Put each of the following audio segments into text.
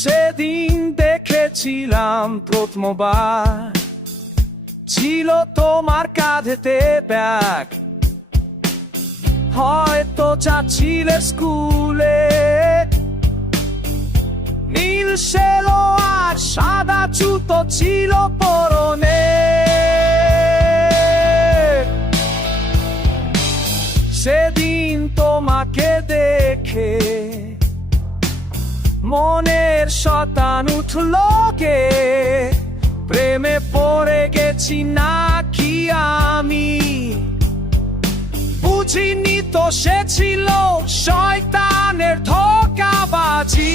সেদিন দেখেছিলাম প্রথমবার ছিল তোমার কাঁধেতে ব্যাগ। যাচ্ছিলে স্কুলে। নীল সেলো আর সাদা জুতো ছিল পরনে। সেদিন তোমাকে দেখে মনের শতান উঠল গে প্রেমে পড়ে গেছি না কি আমি? বুঝিনি তো সে ছিল শয়তানের ধোকাবাজি।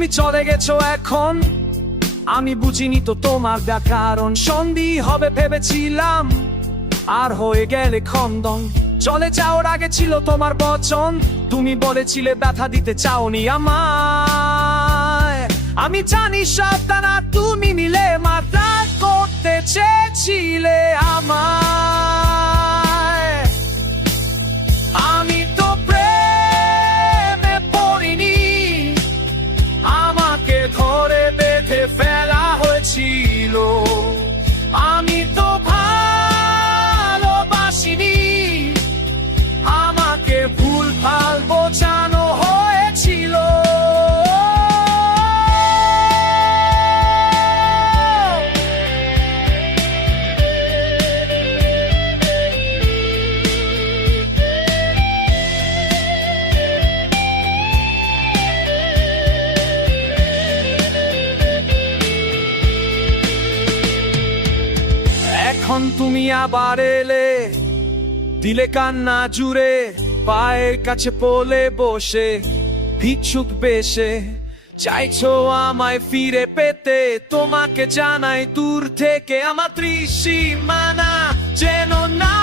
তুমি চলে গেছো এখন। আমি বুঝিনি তো তোমার কারণ। সন্ধি হবে ভেবেছিলাম, আর হয়ে গেলে খন্দন। চলে যাওয়ার আগে ছিল তোমার বচন। তুমি বলেছিলে ব্যথা দিতে চাওনি আমায়। আমি জানি সাবধানা তুমি নিলে মাথা করতে চেয়েছিলে আমায়। এখন তুমি আবার এলে, দিলে কান্না জুড়ে, পায়ের কাছে পোলে বসে, ভিক্ষুক বেশে। চাইছো আমায় ফিরে পেতে, তোমাকে জানাই দূর থেকে আমার ত্রিসীমানা যেন না